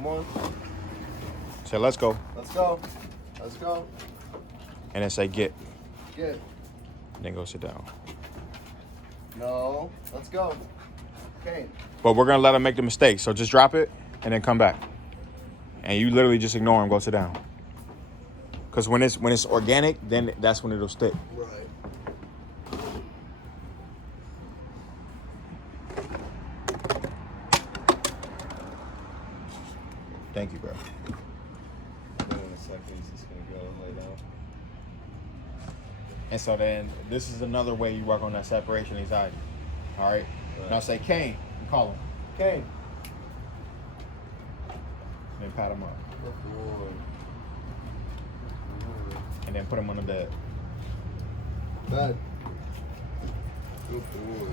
Come on. Say, let's go. Let's go. Let's go. And then say, get. Get. And then go sit down. No. Let's go. Caine. But we're going to let him make the mistake. So just drop it and then come back. And you literally just ignore him. Go sit down. Because when it's organic, then that's when it'll stick. Right. Thank you, bro. In a second, he's just going to go and lay down. And so then this is another way you work on that separation anxiety. All right? Now say, Caine. You call him. Caine. Then pat him up. Good boy. And then put him on the bed. Bed. Good boy.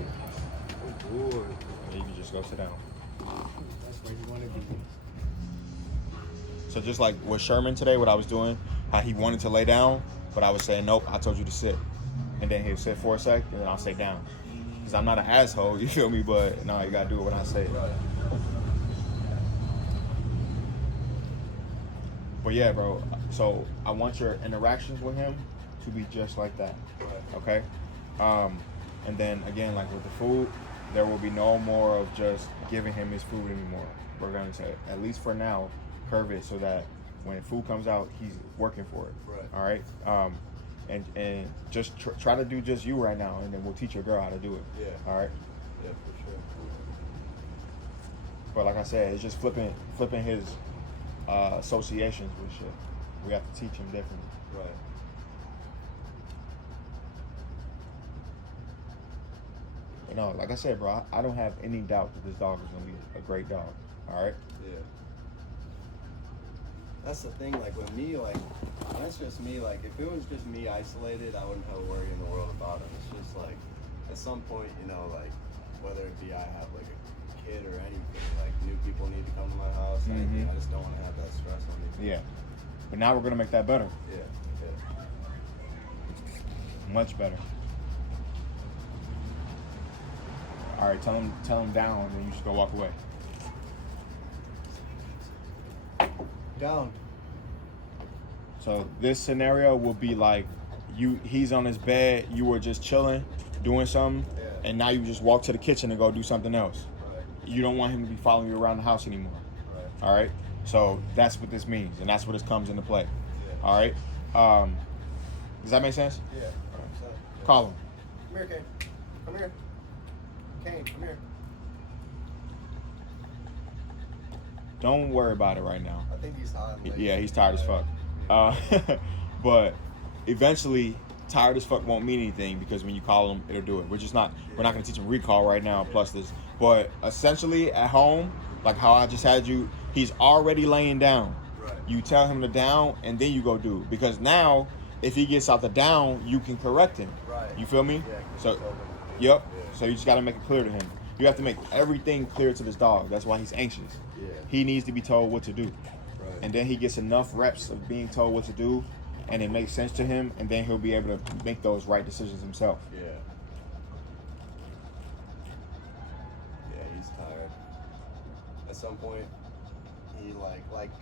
Good boy. And you can just go sit down. That's where you want to be. So just like with Sherman today, what I was doing, how he wanted to lay down, but I was saying, nope, I told you to sit. And then he'll sit for a sec, and then I'll sit down. Because I'm not an asshole, you feel me? But no, you got to do it when I say it. Right. But yeah, bro, so I want your interactions with him to be just like that. Right. Okay? And then again, like with the food, there will be no more of just giving him his food anymore. We're going to, at least for now, curve it so that when food comes out, he's working for it. Right. All right? And just try to do just you right now, and then we'll teach your girl how to do it. Yeah. All right? Yeah, for sure. But like I said, it's just flipping his associations with shit. We have to teach him differently. Right. But no, like I said, bro, I don't have any doubt that this dog is gonna be a great dog. All right. Yeah. That's the thing, like with me, like, when it's just me, like, if it was just me isolated, I wouldn't have a worry in the world about him. It's just like, at some point, you know, like, whether it be I have like a kid or anything, like, new people need to come to my house, or anything, I just don't want to have that stress on me. Yeah. But now we're gonna make that better. Yeah, Much better. All right, tell him down, and then you just go walk away. Down. So this scenario will be like he's on his bed, you were just chilling, doing something, and now you just walk to the kitchen and go do something else. Right. You don't want him to be following you around the house anymore. Right. All right? So that's what this means, and that's what this comes into play. Yeah. All right? Does that make sense? Yeah. Call him. Come here, Caine. Come here. Caine, come here. Don't worry about it right now. I think he's hot. Yeah, he's tired as fuck. But eventually, tired as fuck won't mean anything because when you call him, it'll do it. We're not going to teach him recall right now, plus this. But essentially, at home, like how I just had you, he's already laying down. Right. You tell him to down, and then you go do. Because now, if he gets out the down, you can correct him. Right. You feel me? Yeah. So, yep. Yeah. So you just got to make it clear to him. You have to make everything clear to this dog. That's why he's anxious. Yeah. He needs to be told what to do. Right. And then he gets enough reps of being told what to do, and it makes sense to him, and then he'll be able to make those right decisions himself. Yeah. Yeah, he's tired. At some point, he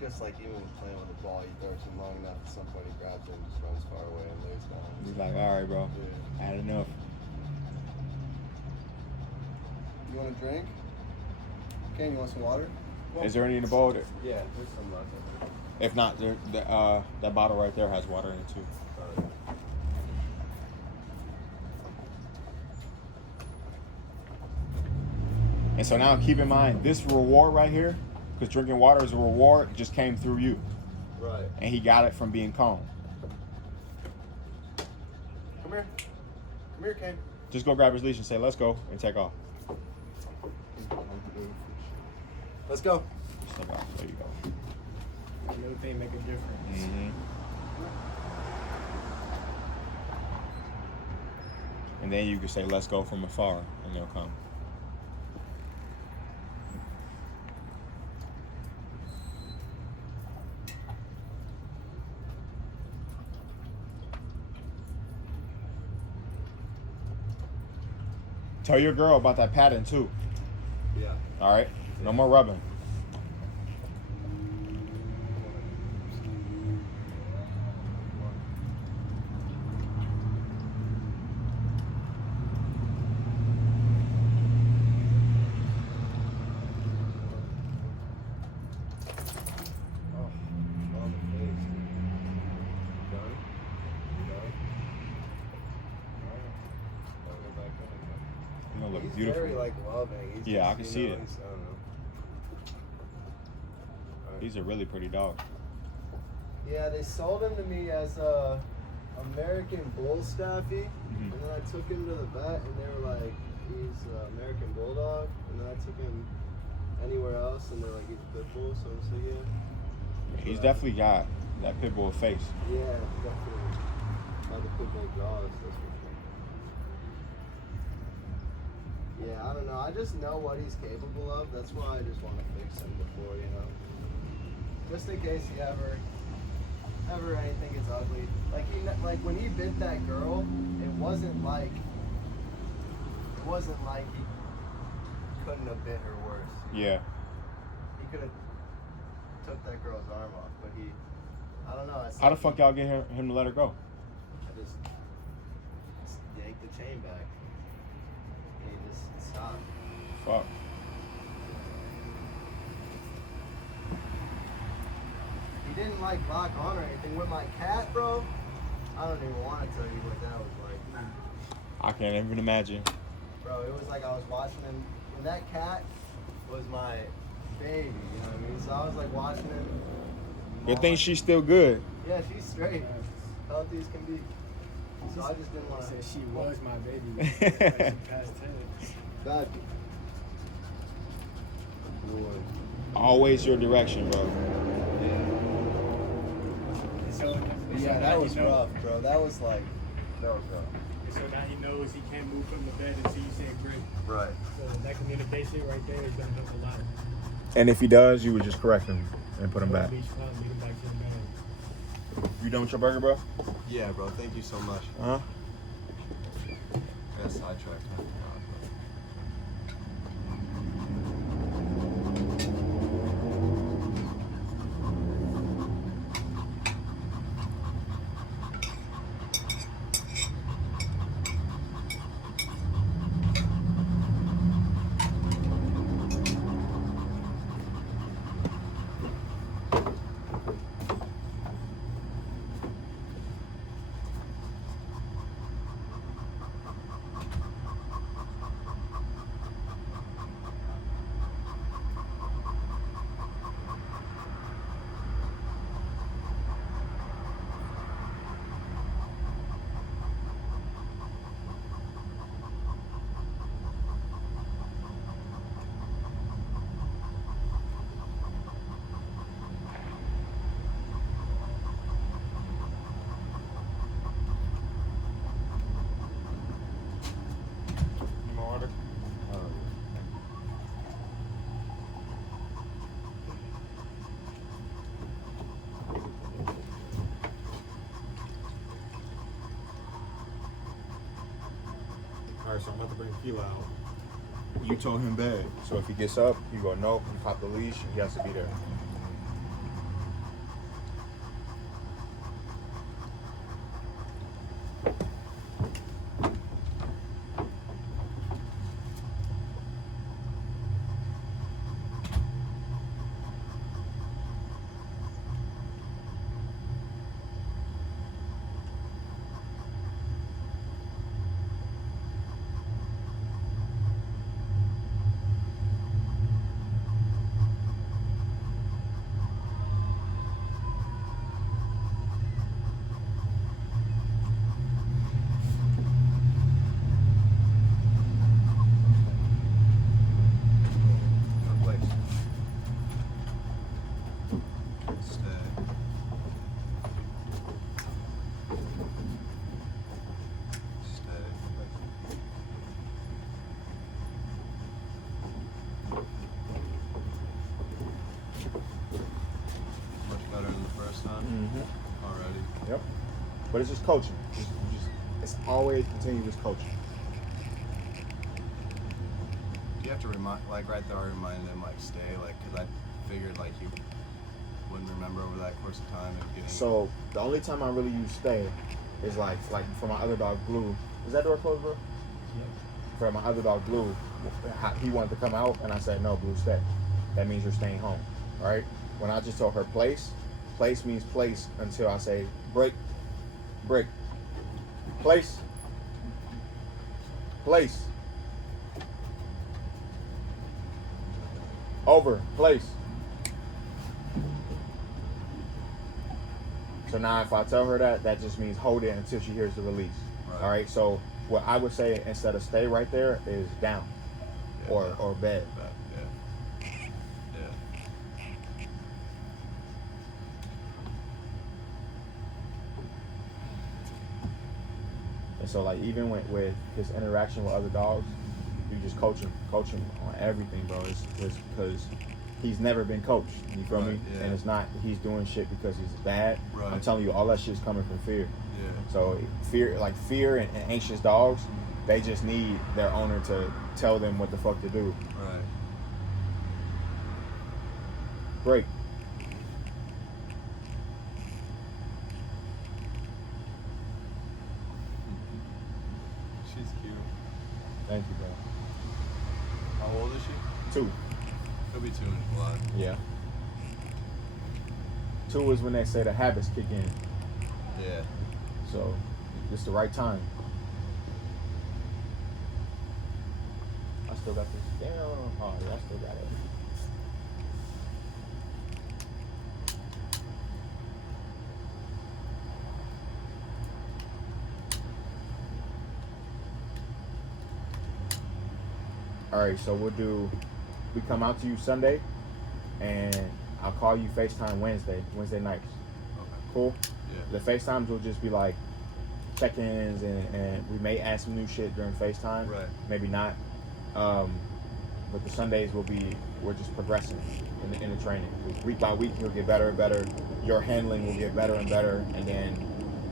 just like even playing with the ball, he throws him long enough. At some point, he grabs it and just runs far away and lays down. He's like, all right, bro, Yeah. I had enough. You want a drink? Caine, you want some water? Is there any in the bowl? Yeah, there's some left. If not, that bottle right there has water in it too. And so now keep in mind, this reward right here, because drinking water is a reward, just came through you. Right. And he got it from being calm. Come here. Come here, Caine. Just go grab his leash and say, let's go, and take off. Let's go. Just take off. There you go. Little thing make a difference. Mm-hmm. And then you can say, let's go from afar, and they'll come. Tell your girl about that pattern too. Yeah. All right? No more rubbing. beautiful. Very like loving. He's Yeah, just, I can you see know, it. I don't know. Alright. He's a really pretty dog. Yeah, they sold him to me as a American Bull Staffy, Mhm. and then I took him to the vet, and they were like, he's American Bulldog, and then I took him anywhere else, and they're like, he's a pit bull, so I'm like, yeah. He's definitely got that pit bull face. Yeah, definitely. By the pit bull jaws, that's for sure. Yeah, I don't know. I just know what he's capable of. That's why I just want to fix him before, you know. Just in case he ever anything gets ugly. Like when he bit that girl, it wasn't like he couldn't have bit her worse. Yeah. He could have took that girl's arm off, but I don't know. How the fuck y'all get him to let her go? I just yanked the chain back. And he just stopped. Fuck. He didn't like lock on or anything. With my cat, bro, I don't even want to tell you what that was like. I can't even imagine. Bro, it was like I was watching him, and that cat was my baby, you know what I mean? So I was like watching him. Good thing she's still good. Yeah, she's straight. Healthy as can be. So I just didn't want to. Said she was my baby. She passed 10. God. Always your direction, bro. So, Yeah, that was rough, bro. That was rough. So now he knows he can't move from the bed until you say great. Right. So that communication right there is going to help a lot. And if he does, you would just correct him and put him back. Beach club, lead him back to the bed. You done with your burger, bro? Yeah, bro. Thank you so much. Uh-huh. I got sidetracked. Alright, so I'm about to bring Fila out. You told him bad. So if he gets up, you go, no, you pop the leash, he has to be there. Already. Yep. But it's just coaching. It's always continuous coaching. Do you have to remind, like right there, I reminded him like stay, like, because I figured like you wouldn't remember over that course of time and getting. So the only time I really use stay is like for my other dog Blue. Is that door closed, bro? Yep. For my other dog Blue, he wanted to come out, and I said no, Blue, stay. That means you're staying home, right? When I just told her place means place until I say break, place. Over. Place. So now if I tell her that, that just means hold it until she hears the release. Right. All right. So what I would say instead of stay right there is down, Yeah, or down. or bed. Yeah. Yeah. And so like even with his interaction with other dogs, you just coach him on everything, bro. It's because he's never been coached. You feel Right, me? yeah. And it's not he's doing shit because he's bad. Right. I'm telling you, all that shit's coming from fear. Yeah. So fear and anxious dogs, they just need their owner to tell them what the fuck to do. Right. Break. She's cute. Thank you, bro. How old is she? 2. She'll be 2 in July. Yeah. 2 is when they say the habits kick in. Yeah. So it's the right time. I still got this. Damn. Oh, yeah, I still got it. All right, so we come out to you Sunday, and I'll call you FaceTime Wednesday nights. Okay. Cool? Yeah. The FaceTimes will just be like check-ins, and we may add some new shit during FaceTime. Right. Maybe not. But the Sundays we're just progressing in the training. Week by week, you'll get better and better. Your handling will get better and better, and then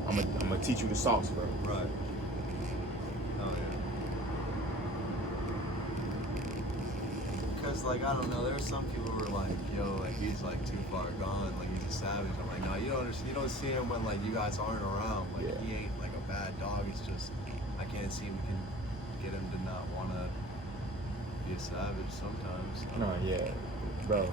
I'm gonna teach you the sauce, bro. Right. Oh yeah. Because like I don't know, there's some people who are like, yo, like he's like too far gone, like he's a savage. I'm like, no, you don't understand. You don't see him when like you guys aren't around. Like Yeah. he ain't like a bad dog. It's just I can't see we can get him to not wanna be a savage sometimes. No, yeah, bro.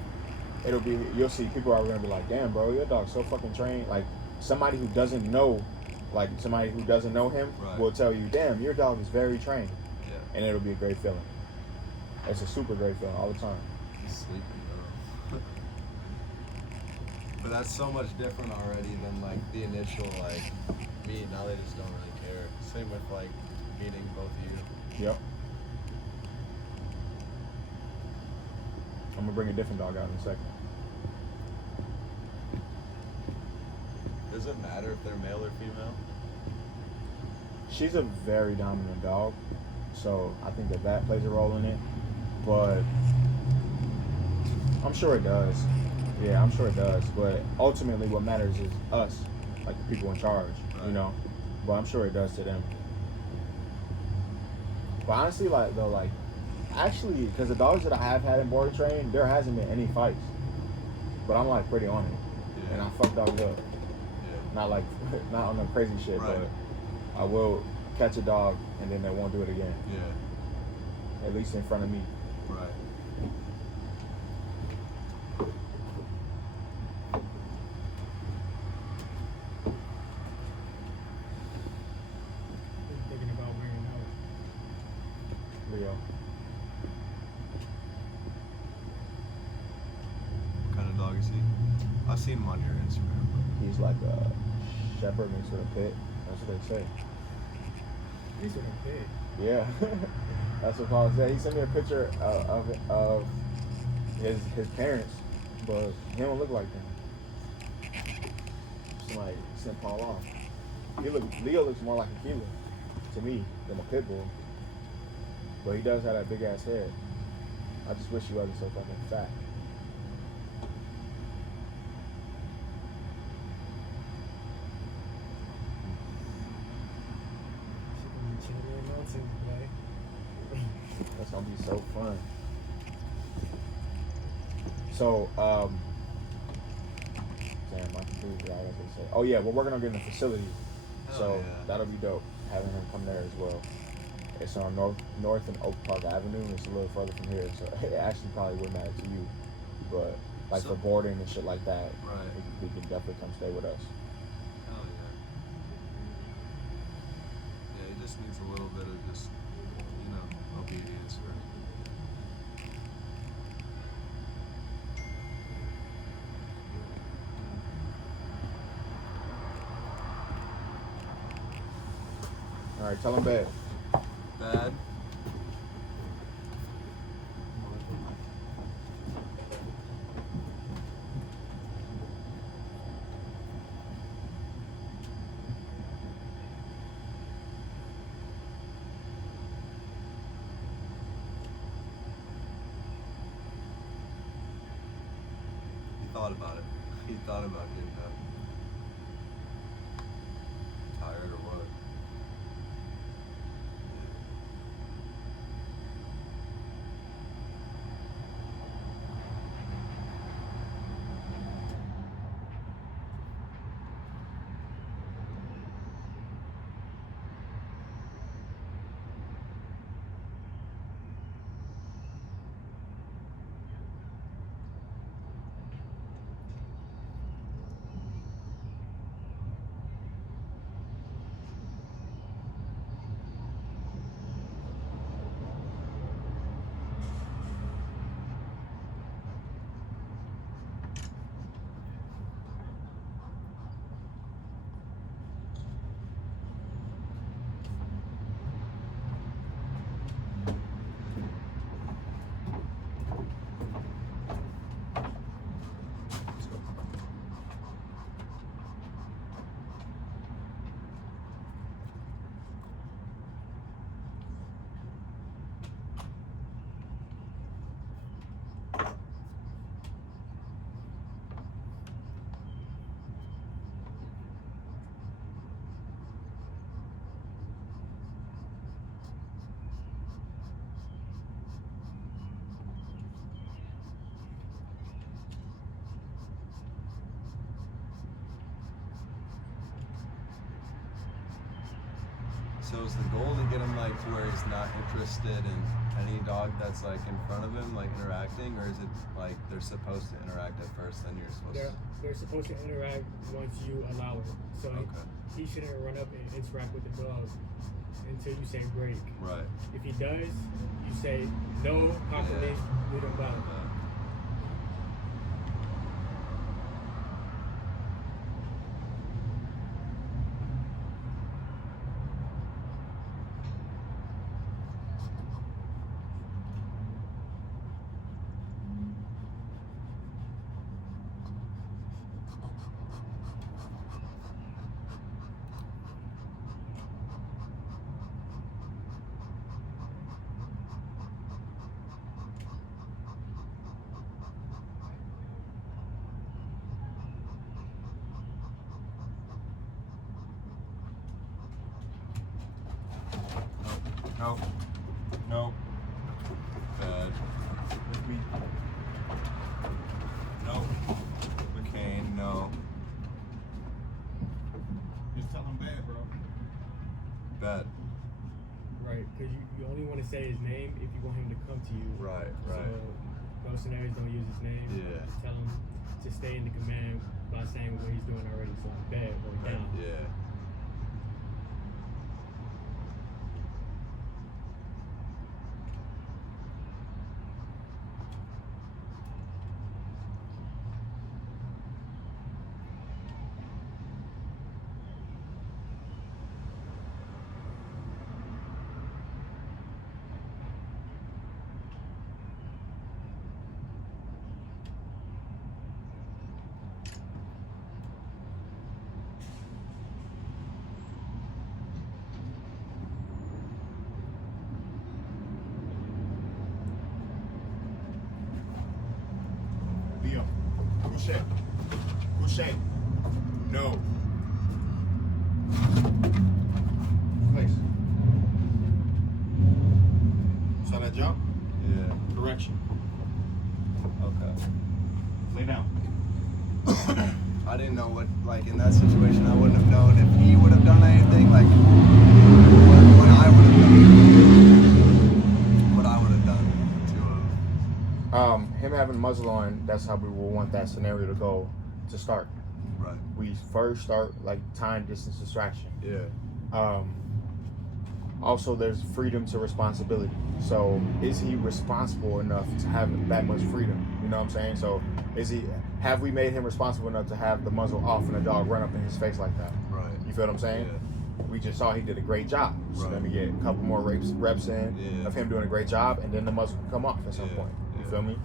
You'll see people are gonna be like, damn, bro, your dog's so fucking trained. Like somebody who doesn't know him Right. will tell you, damn, your dog is very trained, Yeah. and it'll be a great feeling. It's a super great feeling all the time. He's sleeping though. But that's so much different already than like the initial like meet. Now they just don't really care. Same with like meeting both of you. Yep. I'm gonna bring a different dog out in a second. Does it matter if they're male or female? She's a very dominant dog, so I think that plays a role in it. But I'm sure it does. Yeah, I'm sure it does. But ultimately, what matters is us, like the people in charge, Right. you know. But I'm sure it does to them. But honestly, actually, because the dogs that I have had in board train, there hasn't been any fights. But I'm like pretty on it, Yeah. and I fuck dogs up. Yeah. Not like, not on the crazy shit, Right. but I will catch a dog and then they won't do it again. Yeah. At least in front of me. Right. Thinking about wearing out. Leo. What kind of dog is he? I've seen him on your Instagram. He's like a shepherd mixed with a pit. That's what they say. He's in a pit. Yeah. That's what Paul said. He sent me a picture of his parents, but he don't look like them. Somebody sent Paul off. Leo looks more like a killer to me than a pit bull. But he does have that big ass head. I just wish he wasn't so fucking fat. That's gonna be so fun. So, damn, I completely forgot what I was gonna say. Oh yeah, we're working on getting a facility, Hell so yeah. that'll be dope. Having him come there as well. It's on North and Oak Park Avenue. It's a little further from here, so it actually probably wouldn't matter to you, but like So- for boarding and shit like that, Right. he can definitely come stay with us. Hell yeah. Yeah, he just needs a little bit of just, obedience or right, tell him bad. Bad. He thought about it. He thought about getting that. Tired or what? So is the goal to get him like to where he's not interested in any dog that's like in front of him, like interacting, or is it like they're supposed to interact at first, then you're supposed They're supposed to interact once you allow it. So Okay. he shouldn't run up and interact with the dog until you say break. Right. If he does, you say no, properly, we don't bother. No. No. Bad. No. Caine, no. Just tell him bad, bro. Bad. Right, because you only want to say his name if you want him to come to you. Right, right. So most scenarios don't use his name. Yeah. Just tell him to stay in the command by saying what he's doing already. So bad or down. Yeah. Leo. Couche. Couche. No. Place. Saw that jump? Yeah. Correction. Okay. Lay down. I didn't know what, like, in that situation, I wouldn't have known if he would have done anything, like, what I would have done. What I would have done to Him having muzzle on, that's how we will want that scenario to go to start. Right. We first start like time, distance, distraction. Yeah. Also, there's freedom to responsibility. So, is he responsible enough to have that much freedom? You know what I'm saying? So, have we made him responsible enough to have the muzzle off and a dog run up in his face like that? Right. You feel what I'm saying? we just saw he did a great job. So Right. let me get a couple more reps in Yeah. of him doing a great job, and then the muscle can come off at some Yeah, point. You yeah. feel me?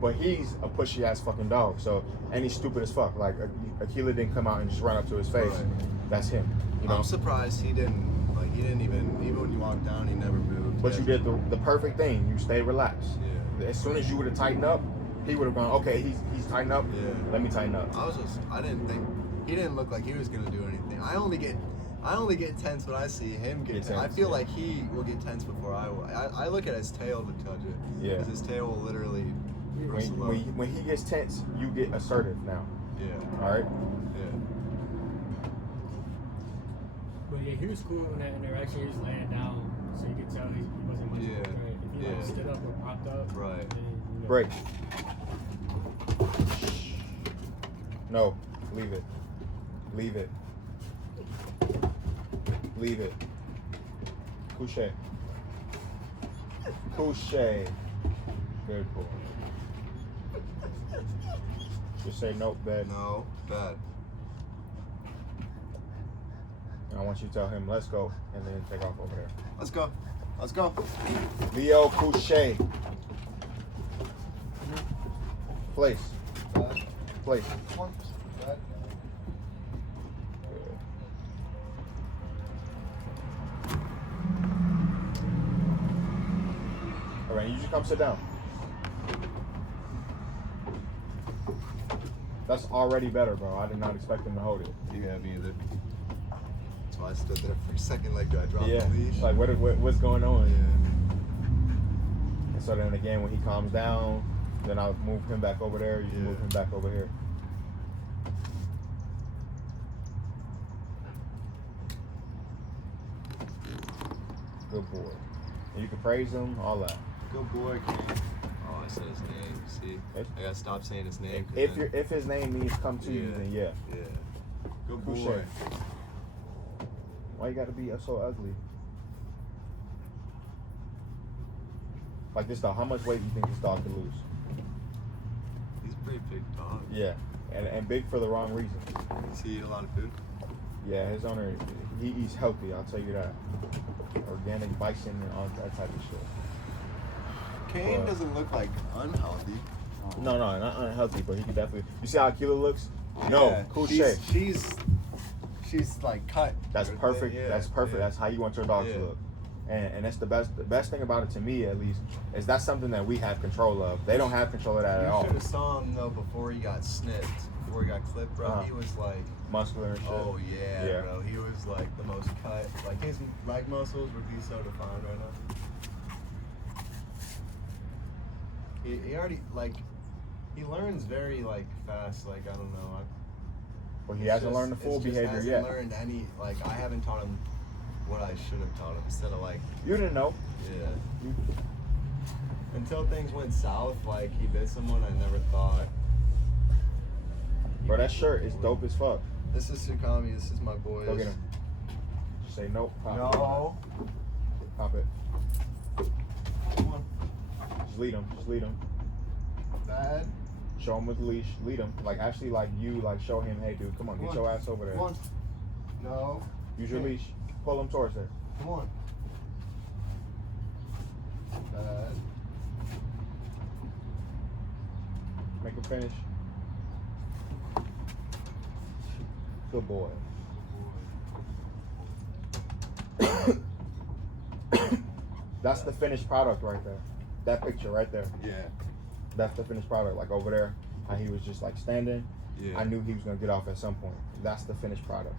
But he's a pushy ass fucking dog. So, and he's stupid as fuck. Like Aquila didn't come out and just run up to his face. Right. That's him. You know. I'm surprised he didn't even when you walked down, he never moved. But you did the perfect thing. You stayed relaxed. Yeah. As soon as you would have tightened up, he would have gone, okay, he's tightened up. Yeah. Let me tighten up. I didn't think he didn't look like he was gonna do anything. I only get tense when I see him get tense. I feel like he will get tense before I will. I look at his tail to touch it. Yeah. Because his tail will literally. When he gets tense, you get assertive now. Yeah. All right. Yeah. But yeah, he was cool in that interaction. He was laying down, so you could tell he wasn't much of a threat. If he like stood up or popped up, Right. then, you know. Break. No, leave it. Leave it. Leave it. Couche. Couche. Good boy. Just say nope, bed. No, bad. And I want you to tell him, let's go, and then take off over there. Let's go. Let's go. Leo Couche. Place. Bad. Place. Come on. Bad. All right, you just come sit down. That's already better, bro. I did not expect him to hold it. Yeah, me either. So I stood there for a second, like, do I drop Yeah, the leash? like what's going on? Yeah. And so then again, when he calms down, then I'll move him back over there. You can Yeah. move him back over here. Good boy. And you can praise him, all that. Good boy, Caine. Oh, I said his name. See, I gotta stop saying his name. 'Cause If his name means come to you, Yeah. then yeah. Yeah. Good Couche. boy. Why you gotta be so ugly? Like this dog, how much weight do you think this dog could lose? He's a pretty big dog. Yeah, and big for the wrong reason. Does he eat a lot of food? Yeah, his owner, he eats healthy, I'll tell you that. Organic bison and all that type of shit. Caine But- doesn't look like unhealthy. No, not unhealthy, but he can definitely. You see how Aquila looks? No, Yeah, Couche. She's like cut. That's perfect. Yeah, That's perfect. yeah. That's how you want your dog to Yeah. look. And that's the best. The best thing about it, to me at least, is that's something that we have control of. They don't have control of that at You all. should have saw him though before he got snipped, before he got clipped, bro. Uh-huh. He was like, Muscular and shit. oh yeah, Yeah. bro. He was like the most cut. Like his leg muscles would be so defined right now. He already like he learns very like fast. Like I don't know. But he hasn't learned the full behavior hasn't yet. Learned any like I haven't taught him what I should have taught him instead of like You didn't know. yeah. Until things went south, like he bit someone, I never thought. Bro, that shirt is dope as fuck. This is Tsukami. This is my boy. Go get him. Just say nope. Pop No. it. Pop it. Come on. Just lead him. Just lead him. Bad. Show him with the leash. Lead him. Like actually, like you, like show him, hey dude, come on, Come get on. your ass over there. Come on. No. Use your Okay. leash. Pull him towards there. Come on. Bad. Make him finish. Good boy. That's the finished product right there. That picture right there. Yeah. That's the finished product. Like over there, how he was just like standing. Yeah. I knew he was gonna get off at some point. That's the finished product.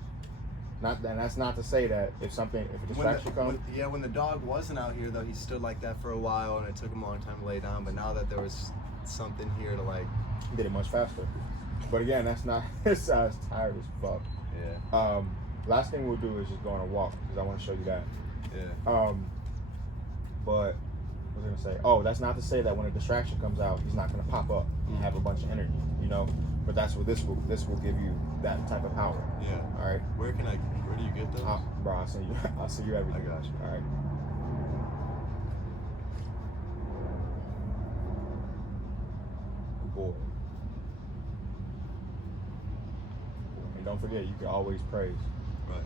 Not, and that's not to say that if a distraction comes. When the dog wasn't out here though, he stood like that for a while, and it took him a long time to lay down. But now that there was something here to like, He did it much faster. But again, that's not his size. Tired as fuck. yeah, Last thing we'll do is just go on a walk because I want to show you that. yeah, But what was I gonna say? Oh, that's not to say that when a distraction comes out, he's not gonna pop up and have a bunch of energy, you know. But that's what this will give you that type of power. yeah. All right, Where do you get those? bro. I'll send you everything. I got you. All right. Good boy. And don't forget, you can always praise. Right.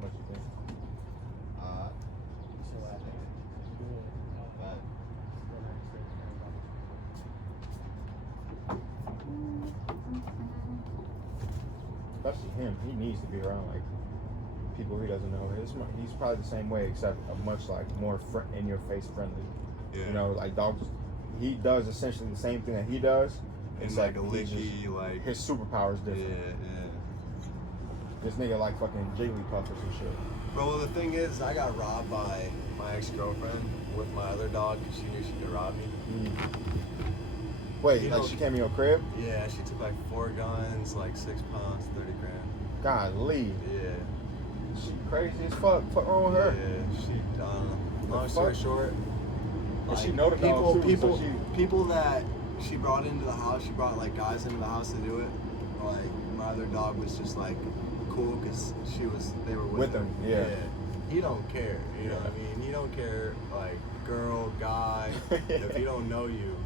What you think? So I think good. But Especially him, he needs to be around like people he doesn't know. He's probably the same way, except a much like more in your face friendly. yeah. You know, like dogs. He does essentially the same thing that he does. And It's like a he just- licky, like his superpower is yeah, different. yeah. This nigga like fucking Jigglypuff or some shit. Bro, well, the thing is, I got robbed by my ex-girlfriend with my other dog because she knew she could rob me. Wait, You like know- she came in your crib? Yeah, she took like 4 guns, like 6 pounds, 30 grand. Golly. Yeah. She crazy as fuck. What wrong with her? Yeah, she, long The story fuck? short. And she like, know the dog too, so people that she brought into the house, she brought like guys into the house to do it. Like my other dog was just like cool because they were with him. her. Yeah. He don't care, you know what I mean? He don't care like girl, guy, if you don't know you.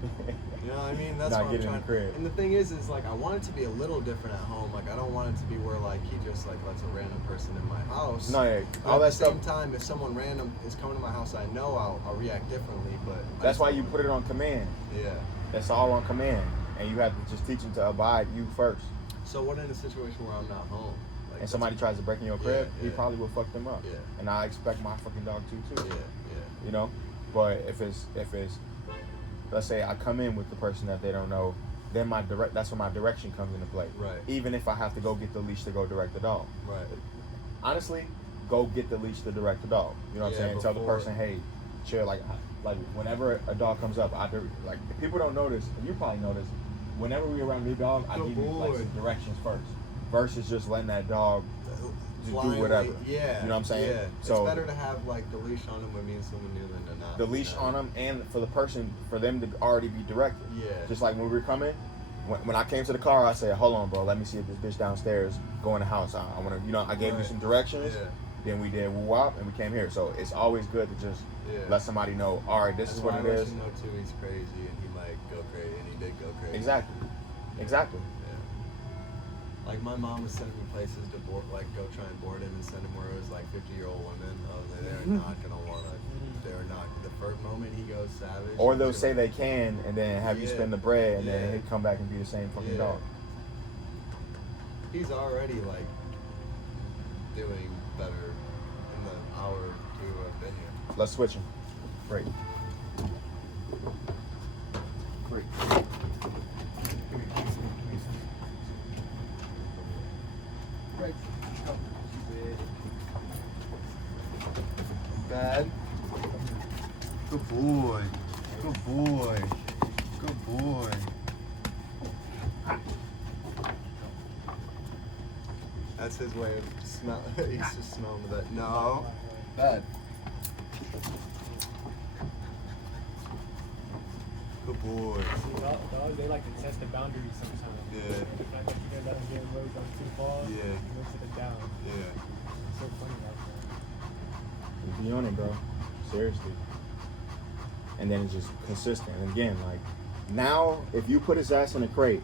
You know what I mean? That's Not what I'm get in trying. the crib. And the thing is like I want it to be a little different at home. Like I don't want it to be where like he just like lets a random person in my house. No, yeah, But all at that the stuff. same time, if someone random is coming to my house, I know I'll react differently. But I That's just why don't you wanna- put it on command. Yeah. That's all on command. And you have to just teach them to abide you first. So what in a situation where I'm not home? Like, And somebody tries to break in your crib, you yeah. probably will fuck them up. Yeah. And I expect my fucking dog to too. Yeah, yeah. You know? But if it's let's say I come in with the person that they don't know, then that's when my direction comes into play. Right. Even if I have to go get the leash to go direct the dog. Right. Honestly, go get the leash to direct the dog. You know what I'm Yeah, saying? Tell the before- person, hey, chill. Like whenever a dog comes up, like if people don't notice, and you probably notice, whenever we around a new dog, I Good give you like boy. some directions first, versus just letting that dog do Blindly, whatever. Yeah. You know what I'm saying? Yeah. So- it's better to have like the leash on him when me and someone new than to not. The leash on them, and for the person, for them to already be directed. Yeah. Just like when we were coming, when I came to the car, I said, hold on, bro, let me see if this bitch downstairs go in the house. I want to, I gave you Right. some directions. Yeah. Then we did woo-wop, and we came here. So it's always good to just Yeah. let somebody know, all right, this That's is what why it I let is. you know too. He's crazy, and he might go crazy, and he did go crazy. Exactly. Exactly. Yeah. Like my mom was sending me places to board, like go try and board him and send him where it was like 50-year-old women. Oh, they're not gonna wanna. They're not. The first moment he goes savage. Or he's they'll gonna- say they can, and then have you Yeah. spend the bread, and Yeah. then he'll come back and be the same fucking Yeah. dog. He's already like doing better in the hour or two I've been here. Let's switch him. Great. Great. Right. Bad. Good boy. Good boy. Good boy. That's his way of smell. He's just smelling that. No. Bad. Good boy. See, dogs, they like to test the boundaries sometimes. Yeah. And the fact that you guys let them get away with them too far, Yeah. you go to the down. Yeah. It's so funny out there. Be on it, bro. Seriously. And then it's just consistent. And again, like now, if you put his ass in a crate,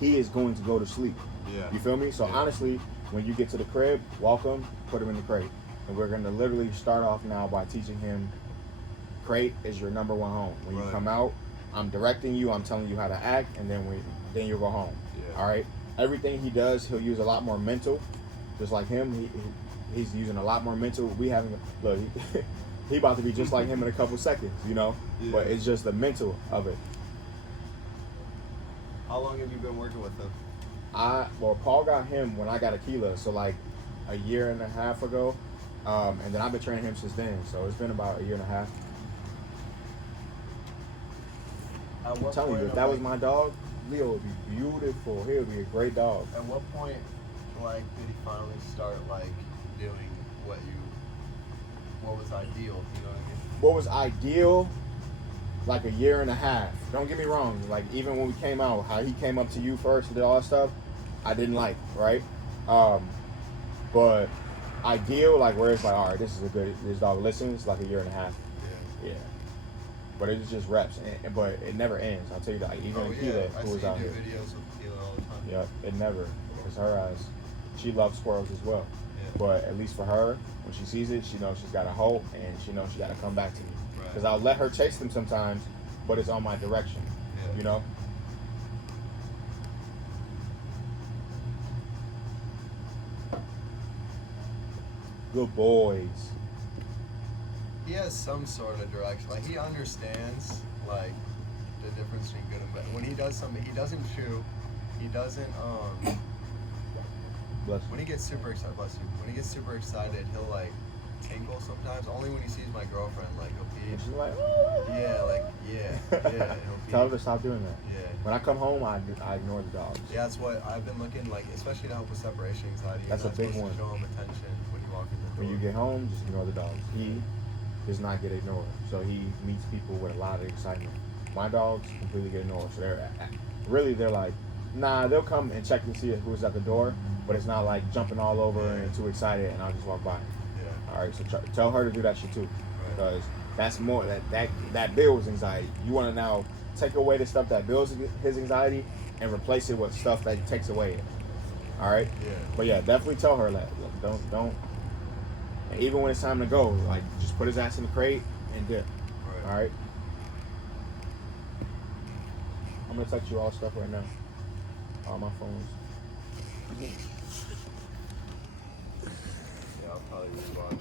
he is going to go to sleep. Yeah. You feel me? So Yeah. honestly, when you get to the crib, walk him, put him in the crate. And we're gonna literally start off now by teaching him crate is your number one home. When you Right. come out, I'm directing you, I'm telling you how to act, and then then you'll go home. Yeah. All right. Everything he does, he'll use a lot more mental. Just like him, he's using a lot more mental. We having look, he about to be just like him in a couple seconds, Yeah. But it's just the mental of it. How long have you been working with him? Paul got him when I got Aquila, so like a year and a half ago, and then I've been training him since then. So it's been about a year and a half. At I'm what telling you, point if of, that was like- my dog, Leo would be beautiful. He would be a great dog. At what point, like, did he finally start like doing what was ideal? You know what I mean? What was ideal? Like a year and a half. Don't get me wrong. Like even when we came out, how he came up to you first and did all that stuff, I didn't like, right? But ideal, like where it's like, all right, this dog listens, like a year and a half. Yeah. Yeah. but it's just reps. But it never ends. I'll tell you that. Like, even Akila, I who see was you out do here. videos with Keela all the time. Yep, it never. Because her eyes, she loves squirrels as well. Yeah. But at least for her, when she sees it, she knows she's got to hope, and she knows she got to come back to me. Right. Because I'll let her chase them sometimes, but it's on my direction. Yeah. You know. Good boys. He has some sort of direction. Like he understands like the difference between good and bad. When he does something, he doesn't chew. He doesn't Bless when he gets super excited, bless you. When he gets super excited, he'll like tinkle sometimes. Only when he sees my girlfriend, like he'll pee. And she's like, Yeah, like yeah. He'll pee. Tell her to stop doing that. Yeah. When I come home, I ignore the dogs. Yeah, that's what I've been looking like, especially to help with separation anxiety. That's You're a not big supposed one. to show him attention when you walk in the door. When you get home, just ignore the dogs. He does not get ignored, so he meets people with a lot of excitement. My dogs completely get ignored, so they're like, nah, they'll come and check to see who's at the door, but it's not like jumping all over and too excited, and I'll just walk by. Yeah. All right, so tell her to do that shit too, Right. because that's more that builds anxiety. You want to now take away the stuff that builds his anxiety and replace it with stuff that takes away it. All right. Yeah. But yeah, definitely tell her that. Look, don't. And even when it's time to go, like just put his ass in the crate and dip. Right. All right. I'm gonna text you all stuff right now. All my phones. Yeah, I'll probably rewatch.